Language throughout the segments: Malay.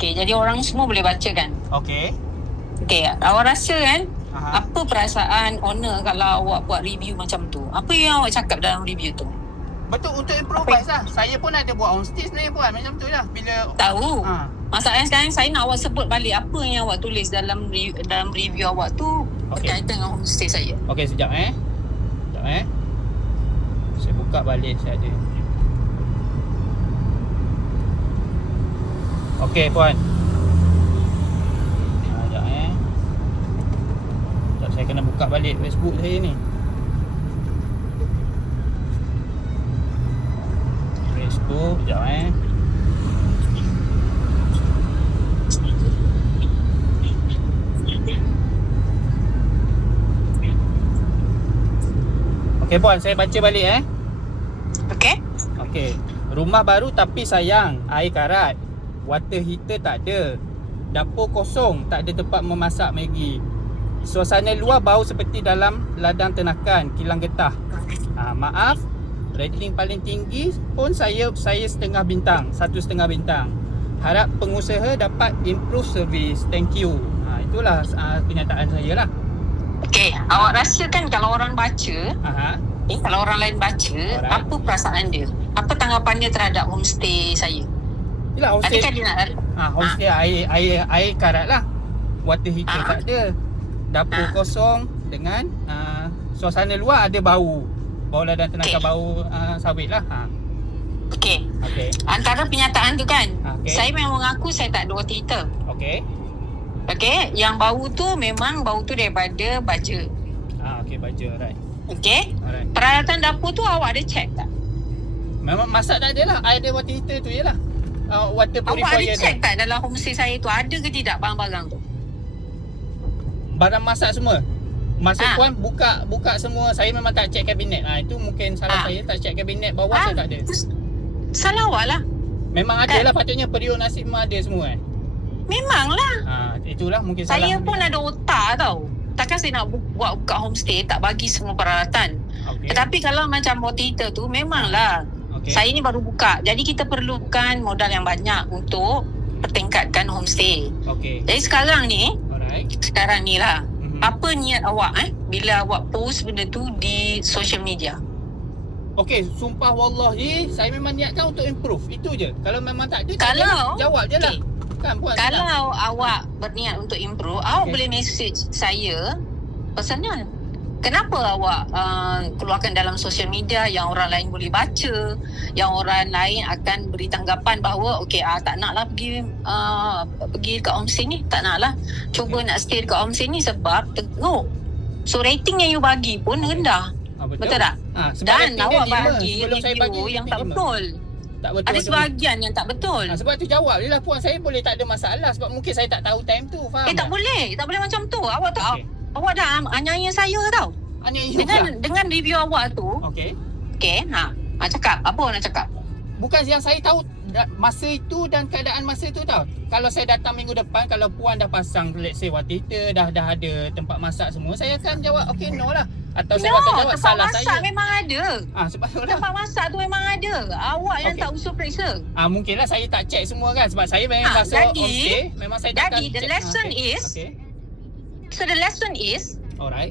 Okey, jadi orang semua boleh baca kan? Okey. Okey, awak rasa kan Aha. apa perasaan owner kalau awak buat review macam tu? Apa yang awak cakap dalam review tu? Betul, untuk improvise lah. Saya pun ada buat homestay sebenarnya buat macam tu lah. Bila Tahu. Ha. Masalahnya sekarang saya nak awak sebut balik apa yang awak tulis dalam review awak tu berkaitan dengan homestay saya. Okey, sekejap Sekejap saya buka balik saya ada. Okey puan. Sekejap Sekejap saya kena buka balik Facebook saya ni. Facebook, sekejap Okey puan, saya baca balik Okey? Okey. Rumah baru tapi sayang, air karat. Water heater tak ada. Dapur kosong, tak ada tempat memasak Maggi. Suasana luar bau seperti dalam ladang ternakan, kilang getah. Maaf, rating paling tinggi pun saya setengah bintang, 1.5 bintang. Harap pengusaha dapat improve service. Thank you. Itulah kenyataan saya lah. Okey, awak rasa kan kalau orang baca, kalau orang lain baca, apa perasaan dia? Apa tanggapan dia terhadap homestay saya? Yalah, homestay. Tadi kan dia nak homestay air karat lah. Water heater tak ada. Dapur kosong dengan suasana luar ada bau. Bau ladang ternakan, bau sawit lah. Okey. Antara penyataan tu kan, saya memang mengaku saya tak ada water heater. Okey, yang bau tu memang bau tu daripada baja. Okey, baja, right. Okey. Peralatan dapur tu awak ada check tak? Memang masak tak ada lah. Ada water heater tu je lah. Water purifier. Awak ada check tak dalam homestay saya tu ada ke tidak barang-barang tu? Barang masak semua. Masa puan buka semua, saya memang tak check kabinet. Itu mungkin salah saya, tak check kabinet bawah saya tak ada. Salah awak lah. Memang ada lah, patutnya periuk nasi memang ada semua Memanglah. Itulah mungkin salah. Saya pun ada otak tau. Takkan saya nak buka homestay tak bagi semua peralatan. Tetapi kalau macam water heater tu memanglah. Saya ni baru buka. Jadi kita perlukan modal yang banyak untuk pertingkatkan homestay. Jadi sekarang ni lah. Apa niat awak bila awak post benda tu di social media? Sumpah wallahi saya memang niatkan untuk improve. Itu je. Kalau memang tak ada, jawab je lah. Kan, puan, kalau awak berniat untuk improve, awak boleh message saya personal. Kenapa awak keluarkan dalam social media yang orang lain boleh baca, yang orang lain akan beri tanggapan bahawa tak naklah pergi ke homestay ni, tak naklah cuba nak stay dekat homestay ni sebab teruk. So rating yang you bagi pun rendah. Betul tak? Dan awak bagi review yang tak betul. Tak betul. Ada sebahagian yang tak betul. Sebab tu jawab je lah puan. Saya boleh tak ada masalah sebab mungkin saya tak tahu time tu. Faham tak boleh. Tak boleh macam tu. Awak tak awak dah aniaya saya tau. Dengan review awak tu. Cakap. Apa awak nak cakap? Bukan yang saya tahu masa itu dan keadaan masa tu tau. Kalau saya datang minggu depan, kalau puan dah pasang let's say water heater, dah ada tempat masak semua, saya akan jawab no lah. Atau saya akan jawab salah saya. Tempat masak memang ada. Sebab tempat masak tu memang ada. Awak yang tak usul periksa. Mungkinlah saya tak check semua kan sebab saya memang masuk homestay, memang saya tak akan check. The lesson is So the lesson is alright.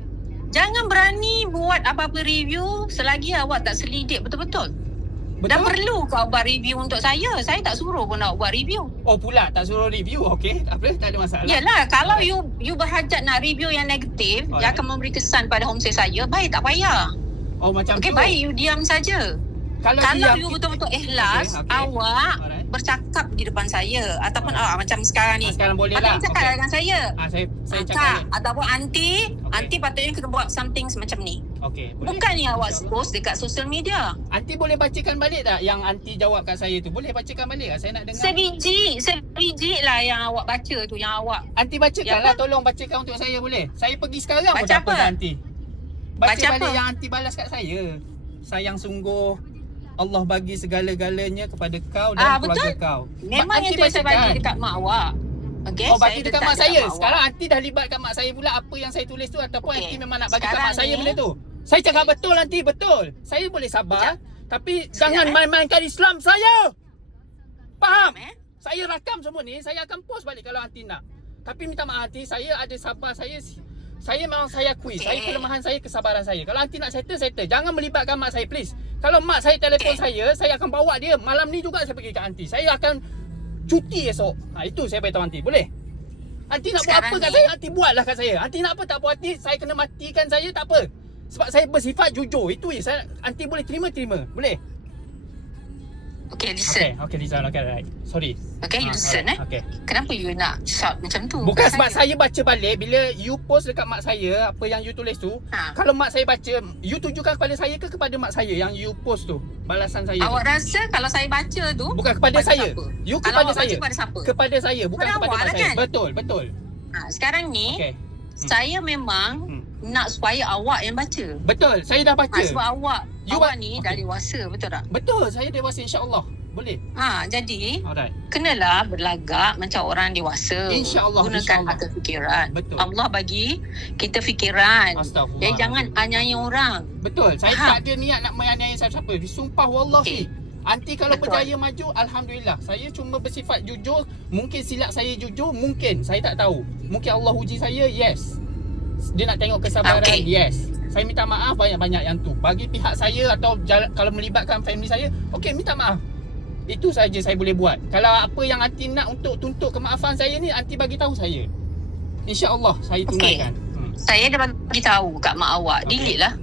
Jangan berani buat apa-apa review selagi awak tak selidik betul-betul. Dan perlu kau buat review untuk saya. Saya tak suruh pun nak buat review. Pula tak suruh review. Tak ada masalah. Yalah, kalau you berhajat nak review yang negatif, yang akan memberi kesan pada homestay saya, baik tak payah. Macam tu. Baik you diam saja. Kalau you betul-betul ikhlas, awak bercakap di depan saya ataupun macam sekarang ni. Sekarang boleh lah. Cakap dengan saya. Saya cakap. Ataupun aunty patutnya kena buat something semacam ni. Bukan yang awak post dekat social media. Aunty boleh bacakan balik tak yang aunty jawab kat saya tu? Boleh bacakan balik tak? Saya nak dengar. Sebiji lah yang awak baca tu, yang awak. Aunty bacakan lah, tolong bacakan untuk saya boleh? Saya pergi sekarang pun tak apa aunty. Baca balik yang aunty balas kat saya. Sayang sungguh, Allah bagi segala-galanya kepada kau dan keluarga kau. Memang yang tu saya bagi dekat mak awak. Bagi dekat mak saya. Sekarang aunty dah libatkan mak saya pula apa yang saya tulis tu, ataupun aunty memang nak bagi kat mak saya benda tu. Saya cakap betul aunty, betul. Saya boleh sabar, tapi jangan main-mainkan Islam saya. Faham? Saya rakam semua ni, saya akan post balik kalau anti nak. Tapi minta maaf anti, saya ada sabar saya memang saya akui, saya kelemahan saya, kesabaran saya. Kalau anti nak settle. Jangan melibatkan mak saya please. Kalau mak saya telefon saya akan bawa dia. Malam ni juga saya pergi kat anti. Saya akan cuti esok. Itu saya beritahu anti, boleh? Anti nak Sekarang buat apa kat ni, saya, anti buatlah kat saya. Anti nak apa tak puas hati, saya kena matikan saya tak apa. Sebab saya bersifat jujur. Itu je. Anti boleh terima. Boleh? Okay, listen. Okay, listen. Okay, right. Sorry. Okay, you listen Okay. Kenapa you nak shout macam tu? Bukan sebab saya baca balik. Bila you post dekat mak saya, apa yang you tulis tu, kalau mak saya baca, you tujukan kepada saya ke kepada mak saya yang you post tu? Balasan saya. Awak rasa kalau saya baca tu, bukan kepada saya. siapa? You Kalau kepada awak saya. baca kepada siapa? Kepada saya, bukan Kepada kepada awak mak lah saya. kan? Betul. Sekarang ni, Okay. saya memang nak supaya awak yang baca. Betul, saya dah baca. Sebab awak ni dah Okay. dewasa, betul tak? Betul, saya dewasa insya-Allah. Boleh. Jadi Alright. kenalah berlagak macam orang dewasa. InsyaAllah, Gunakan insyaAllah. akal fikiran. Betul. Allah bagi kita fikiran. Astagfirullah. Jangan aniaya orang. Betul. Saya Faham? tak ada niat nak menganiaya siapa-siapa. Sumpah wallahi. Anti kalau Betul. berjaya maju, alhamdulillah. Saya cuma bersifat jujur. Mungkin silap saya jujur, mungkin. Saya tak tahu. Mungkin Allah uji saya, yes. Dia nak tengok kesabaran, yes. Saya minta maaf banyak-banyak yang tu. Bagi pihak saya atau kalau melibatkan family saya, okey, minta maaf. Itu saja saya boleh buat. Kalau apa yang anti nak untuk tuntut kemaafan saya ni, anti bagi tahu saya. InsyaAllah saya tunaikan. Saya dah bagi tahu kat mak awak. Delete lah.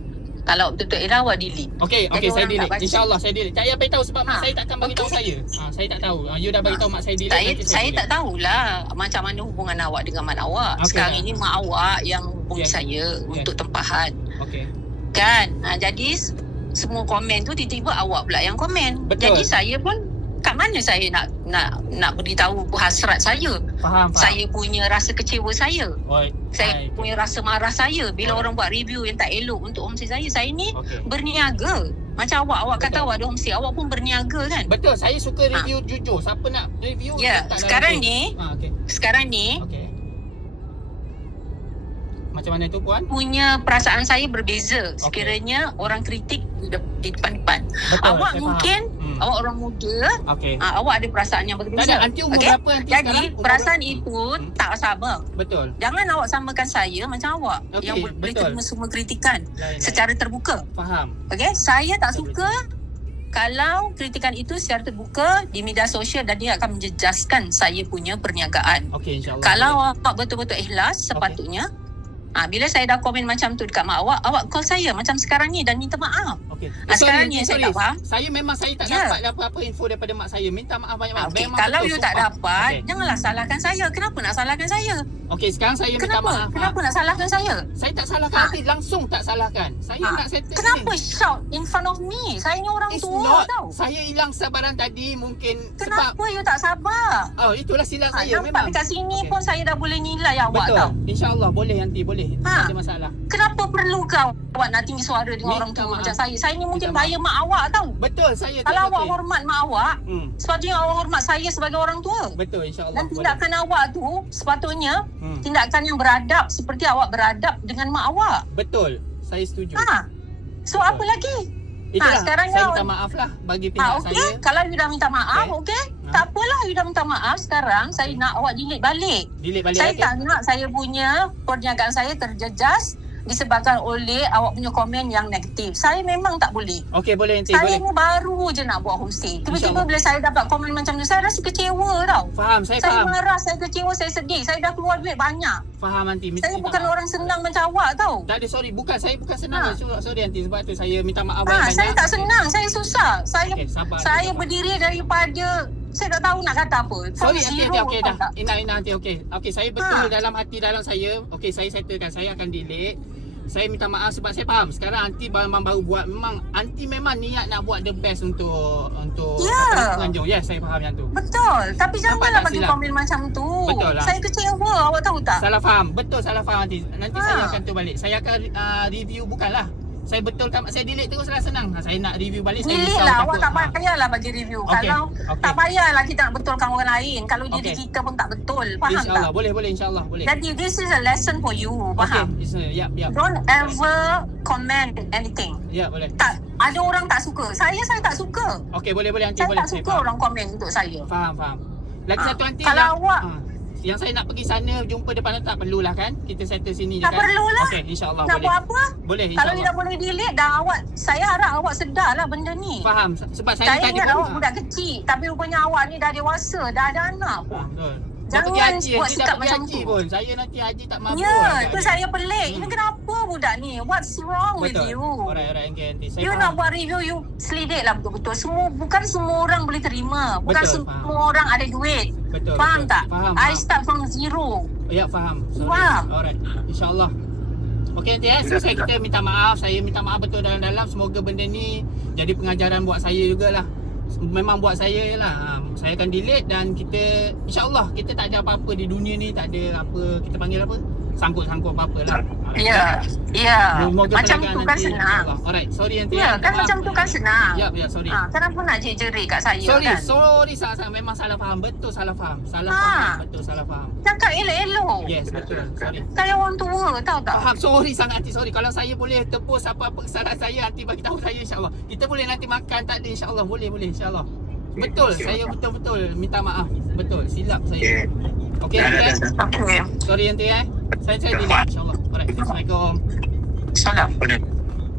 Kalau betul-betul era awak delete. Okey, Jadi saya orang delete. tak baca. InsyaAllah saya delete. Tak payah beritahu sebab mak saya takkan bagi tahu saya. Saya tak tahu. You dah bagi tahu mak saya delete. nanti Saya delete. tak tahulah macam mana hubungan awak dengan mak awak. Okey. Sekarang ini mak awak yang hubungi Yes. saya untuk tempahan. Okey. Kan? Jadi semua komen tu tiba-tiba awak pula yang komen. Betul. Jadi saya pun kat mana saya nak beritahu hasrat saya. Faham. Saya punya rasa kecewa saya. Oi. Saya punya rasa marah saya bila orang buat review yang tak elok untuk homestay saya. Saya ni berniaga. Macam awak kata awak ada homestay, awak pun berniaga kan? Betul, saya suka review jujur. Siapa nak review letak dalam sekarang page. ni Okey. sekarang ni Okey. Macam mana tu puan? punya perasaan saya berbeza sekiranya orang kritik di depan-depan. Betul, Awak saya mungkin faham. awak orang muda, Okey. awak ada perasaan yang Tak berbeza. ada, anti umur Okey? berapa anti Jadi sekarang? Umur perasaan berapa? itu tak sama. Betul. Jangan awak samakan saya macam awak Okey, yang boleh betul. terima semua kritikan Lain. secara terbuka. Faham. Okey, saya tak suka kalau kritikan itu secara terbuka di media sosial dan dia akan menjejaskan saya punya perniagaan. Okey, insya-Allah. Kalau awak betul-betul ikhlas sepatutnya, bila saya dah komen macam tu dekat mak awak call saya macam sekarang ni dan minta maaf. Okey. Sekarang ni saya tak faham. Saya memang saya tak dapat apa-apa info daripada mak saya. Minta maaf banyak-banyak. Okey, Memang kalau betul, you tak sumpah. dapat, Okey. janganlah salahkan saya. Kenapa nak salahkan saya? Okey, sekarang saya minta maaf. Kenapa nak salahkan saya? Saya tak salahkan nanti, langsung tak salahkan. Saya nak settle Kenapa ni. shout in front of me? Saya ni orang It's tua not. tau. Saya hilang sabaran tadi mungkin Kenapa sebab you tak sabar? itulah silap saya Nampak memang. dekat sini Okey. pun saya dah boleh nilai awak Betul. tau. InsyaAllah boleh nanti boleh. Tak ada masalah. Kenapa perlu kau awak nak tinggi suara dengan orang Minta tua maaf. macam saya? Saya ni mungkin Minta maaf. bayar mak awak tau. Betul, saya Kalau tak awak okey. hormat mak awak, sepatutnya awak hormat saya sebagai orang tua. Betul, insyaAllah. Dan tindakan awak tu sepatutnya Hmm. tindakan yang beradab seperti awak beradab dengan mak awak. Betul, saya setuju. So Betul. apa lagi? Itulah, sekarang saya kau- minta maaf lah bagi pihak Okey, saya. kalau you dah minta maaf, okey. Tak apalah you dah minta maaf. Sekarang saya nak awak delete balik. Delete balik Saya lagi. tak nak saya punya perniagaan saya terjejas disebabkan oleh awak punya komen yang negatif. Saya memang tak boleh. Okey, boleh nanti. Saya Boleh. ni baru je nak buat homestay. Tiba-tiba InsyaAllah. bila saya dapat komen macam tu, saya rasa kecewa tau. Faham, saya Saya faham. marah, saya kecewa, saya sedih. Saya dah keluar duit banyak. Faham nanti. Saya bukan orang senang macam awak tau. Tak ada, sorry. Saya bukan senang. Sorry nanti. Sebab tu saya minta maaf Saya banyak-banyak. tak senang, saya susah. Saya Okey, sabar. saya sabar. berdiri daripada saya tak tahu nak kata apa. Sorry From nanti, zero, okey tahu dah. tak? Ina nanti, okey. Okey, saya betul dalam hati dalam saya. Okey, saya settlekan. Saya akan delete. Saya minta maaf sebab saya faham. Sekarang anti baru buat. Memang anti memang niat nak buat the best untuk pengunjung. Yes, saya faham yang tu. Betul. Tapi janganlah tak bagi silap. komen macam tu. Betul lah. Saya kecewa, awak tahu tak? Salah faham. Betul salah faham nanti. Nanti saya akan tu balik. Saya akan review bukanlah. Saya betulkan, saya delete teruslah senang. Saya nak review balik, saya Delete risau lah, takut. awak tak payahlah bagi review. Okey, Kalau okey. tak payahlah kita nak betulkan orang lain. Kalau diri Okey. kita pun tak betul. Faham InsyaAllah, tak? boleh insyaAllah boleh. Jadi this is a lesson for you. Faham? Okey, yap. Don't ever comment anything. Ya, boleh. Tak, ada orang tak suka. Saya tak suka. Okey, boleh nanti Saya boleh. tak suka orang komen untuk saya. Faham. Lagi satu nanti kalau awak yang saya nak pergi sana jumpa depan tak perlulah kan? Kita settle sini je tak kan? perlulah. Okey, insya-Allah Nak boleh. buat apa? Boleh Kalau insya-Allah. dia boleh delete dah awak, saya harap awak sedar lah benda ni. Faham sebab saya Saya tadi ingat pun awak budak kecil, tapi rupanya awak ni dah dewasa, dah ada anak pun. betul. Jangan Dah pergi haji, buat nanti sikap dah pergi macam haji tu. pun. Saya nanti haji tak mampu. Ya, agak tu ni. saya pelik. Ini kenapa budak ni? What's wrong with Betul. you? Alright, nanti saya You faham. nak buat review, you selidik lah betul-betul. Bukan semua orang boleh terima. Bukan Betul, semua orang ada duit. Betul. Faham betul. tak? Faham. I start from zero. Ya, faham. Sorry. Faham? Alright. InsyaAllah. Okey nanti selesai kita minta maaf. Saya minta maaf betul dalam-dalam. Semoga benda ni jadi pengajaran buat saya jugalah. Memang buat saya lah. Saya akan delete dan kita insyaAllah kita tak ada apa-apa di dunia ni. Tak ada apa kita panggil apa? Sangkut-sangkut apa-apa lah. Ya. Ya. Moga Macam perlahan tu kan nanti, senang. insyaAllah. Alright, sorry nanti. Ya, kan Minta macam maaf. tu kan senang. Ya, sorry. Kenapa nak jerit-jerit kat saya Sorry, kan? sorry sangat-sangat. Memang salah faham. Betul salah faham. Salah Ha. faham. Betul salah faham. Cakap elok-elok. Yes, betul. Sorry. Saya orang tua, tahu tak? Faham, sorry sangat Aunty, sorry. Kalau saya boleh tebus apa-apa kesalahan saya, Aunty bagi tahu saya insyaAllah. Kita boleh nanti makan, tak ada insyaAllah. Boleh insyaAllah. Betul, saya betul-betul minta maaf. Betul, silap saya. Okey, Aunty Okey. Sorry Aunty Saya delete insyaAllah. Alright, Assalamualaikum. Salam.